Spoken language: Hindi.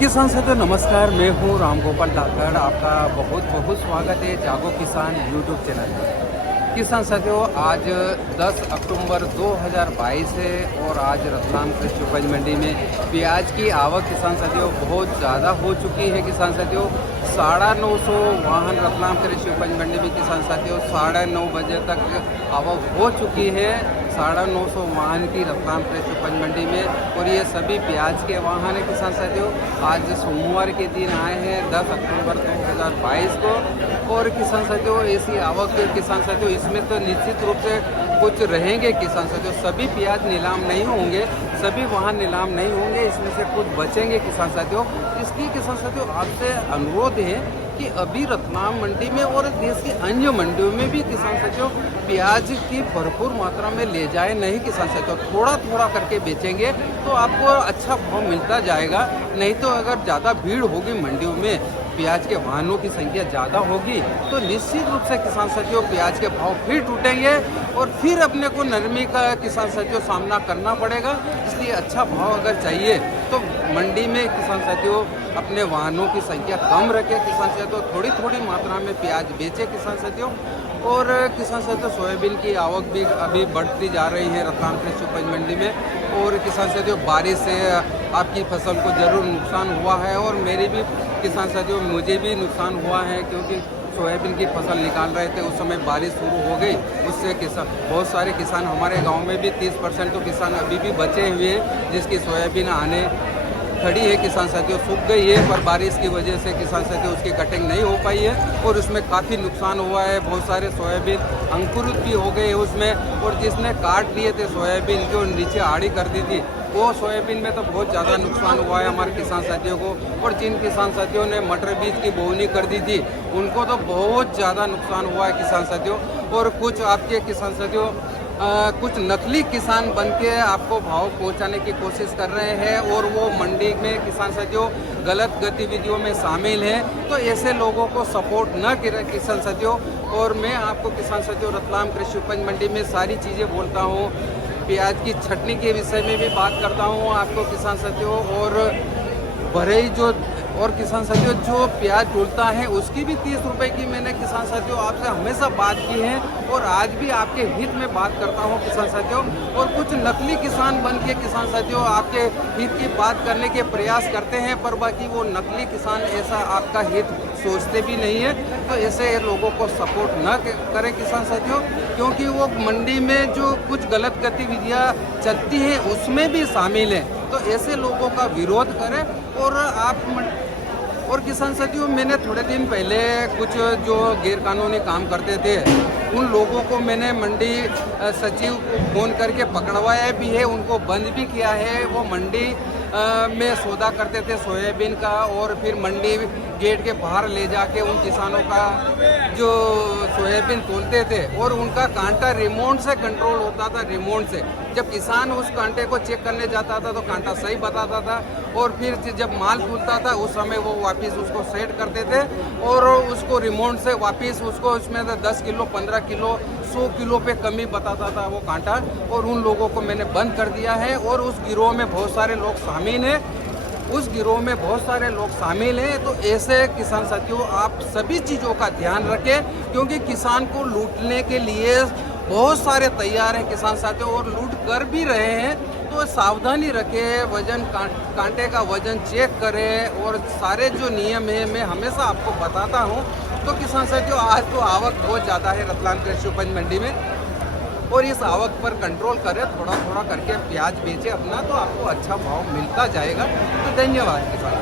किसान साथियों नमस्कार, मैं हूं राम गोपाल ठाकर। आपका बहुत बहुत स्वागत है जागो किसान यूट्यूब चैनल में। किसान साथियों, आज 10 अक्टूबर 2022 है और आज रतलाम कृषि उपज मंडी में प्याज की आवक किसान साथियों बहुत ज़्यादा हो चुकी है। किसान साथियों 950 वाहन रतलाम कृषि उपज मंडी में किसान साथियों 9:30 बजे तक आवक हो चुकी है। 950 वाहन की रतलाम कृषि उपज मंडी में, और ये सभी प्याज के वाहन है किसान साथियों। आज सोमवार के दिन आए हैं 10 अक्टूबर 2022 को। और किसान साथियों ऐसी आवक किसान साथियों इसमें तो निश्चित रूप से कुछ रहेंगे किसान साथियों। सभी प्याज नीलाम नहीं होंगे, सभी वाहन नीलाम नहीं होंगे, इसमें से कुछ बचेंगे किसान साथियों। इसलिए किसान साथियों आपसे अनुरोध है कि अभी रतलाम मंडी में और देश की अन्य मंडियों में भी किसान साथियों प्याज की भरपूर मात्रा में ले जाए। नहीं किसान साथियों, थोड़ा थोड़ा करके बेचेंगे तो आपको अच्छा भाव मिलता जाएगा। नहीं तो अगर ज़्यादा भीड़ होगी मंडियों में, प्याज के वाहनों की संख्या ज़्यादा होगी तो निश्चित रूप से किसान साथियों प्याज के भाव फिर टूटेंगे और फिर अपने को नरमी का किसान साथियों सामना करना पड़ेगा। इसलिए अच्छा भाव अगर चाहिए तो मंडी में किसान साथियों अपने वाहनों की संख्या कम रखें किसान साथियों, थोड़ी थोड़ी मात्रा में प्याज बेचे किसान साथियों। और किसान साथियों सोयाबीन की आवक भी अभी बढ़ती जा रही है रतलाम कृषि उपज मंडी में। और किसान साथियों बारिश से आपकी फसल को ज़रूर नुकसान हुआ है और मेरी भी किसान साथियों मुझे भी नुकसान हुआ है, क्योंकि सोयाबीन की फसल निकाल रहे थे उस समय बारिश शुरू हो गई। उससे किसान बहुत सारे किसान हमारे गांव में भी 30% तो किसान अभी भी बचे हुए हैं जिसकी सोयाबीन आने खड़ी है किसान साथियों, सूख गई है, पर बारिश की वजह से किसान साथियों उसकी कटिंग नहीं हो पाई है और उसमें काफ़ी नुकसान हुआ है। बहुत सारे सोयाबीन अंकुरित भी हो गए उसमें, और जिसने काट लिए थे सोयाबीन जो नीचे आड़ी कर दी थी वो सोयाबीन में तो बहुत ज़्यादा नुकसान हुआ है हमारे किसान साथियों को। और जिन किसान साथियों ने मटर बीज की बोवनी कर दी थी उनको तो बहुत ज़्यादा नुकसान हुआ है किसान साथियों। और कुछ आपके किसान साथियों कुछ नकली किसान बनके आपको भाव पहुंचाने की कोशिश कर रहे हैं और वो मंडी में किसान साथियों गलत गतिविधियों में शामिल हैं। तो ऐसे लोगों को सपोर्ट न करें किसान साथियों। और मैं आपको किसान साथियों रतलाम कृषि उपज मंडी में सारी चीज़ें बोलता हूँ, प्याज की छटनी के विषय में भी बात करता हूँ आपको किसान साथियों। और भरे जो और किसान साथियों जो प्याज डुलता है उसकी भी 30 रुपए की मैंने किसान साथियों आपसे हमेशा बात की है और आज भी आपके हित में बात करता हूं किसान साथियों। और कुछ नकली किसान बन के किसान साथियों आपके हित की बात करने के प्रयास करते हैं, पर बाकी वो नकली किसान ऐसा आपका हित सोचते भी नहीं है। तो ऐसे लोगों को सपोर्ट न करें किसान साथियों, क्योंकि वो मंडी में जो कुछ गलत गतिविधियाँ चलती हैं उसमें भी शामिल हैं। तो ऐसे लोगों का विरोध करें। और किसान साथियों मैंने थोड़े दिन पहले कुछ जो गैरकानूनी काम करते थे उन लोगों को मैंने मंडी सचिव को फ़ोन करके पकड़वाया भी है, उनको बंद भी किया है। वो मंडी में सौदा करते थे सोयाबीन का और फिर मंडी गेट के बाहर ले जाके उन किसानों का जो सोयाबीन तोलते थे और उनका कांटा रिमोट से कंट्रोल होता था। रिमोट से जब किसान उस कांटे को चेक करने जाता था तो कांटा सही बताता था और फिर जब माल तुलता था उस समय वो वापस उसको सेट करते थे और उसको रिमोट से वापस उसको उसमें 10 किलो 15 किलो 100 किलो पे कमी बताता था वो कांटा। और उन लोगों को मैंने बंद कर दिया है और उस गिरोह में बहुत सारे लोग शामिल हैं, उस गिरोह में बहुत सारे लोग शामिल हैं। तो ऐसे किसान साथियों आप सभी चीज़ों का ध्यान रखें, क्योंकि किसान को लूटने के लिए बहुत सारे तैयार हैं किसान साथियों और लूट कर भी रहे हैं। तो सावधानी रखें, वजन कांटे का वजन चेक करें और सारे जो नियम है मैं हमेशा आपको बताता हूँ। तो किसान साथियों आज तो आवक बहुत ज़्यादा है रतलाम कृषि उपज मंडी में और इस आवक पर कंट्रोल करें, थोड़ा थोड़ा करके प्याज बेचें अपना, तो आपको अच्छा भाव मिलता जाएगा। तो धन्यवाद किसान।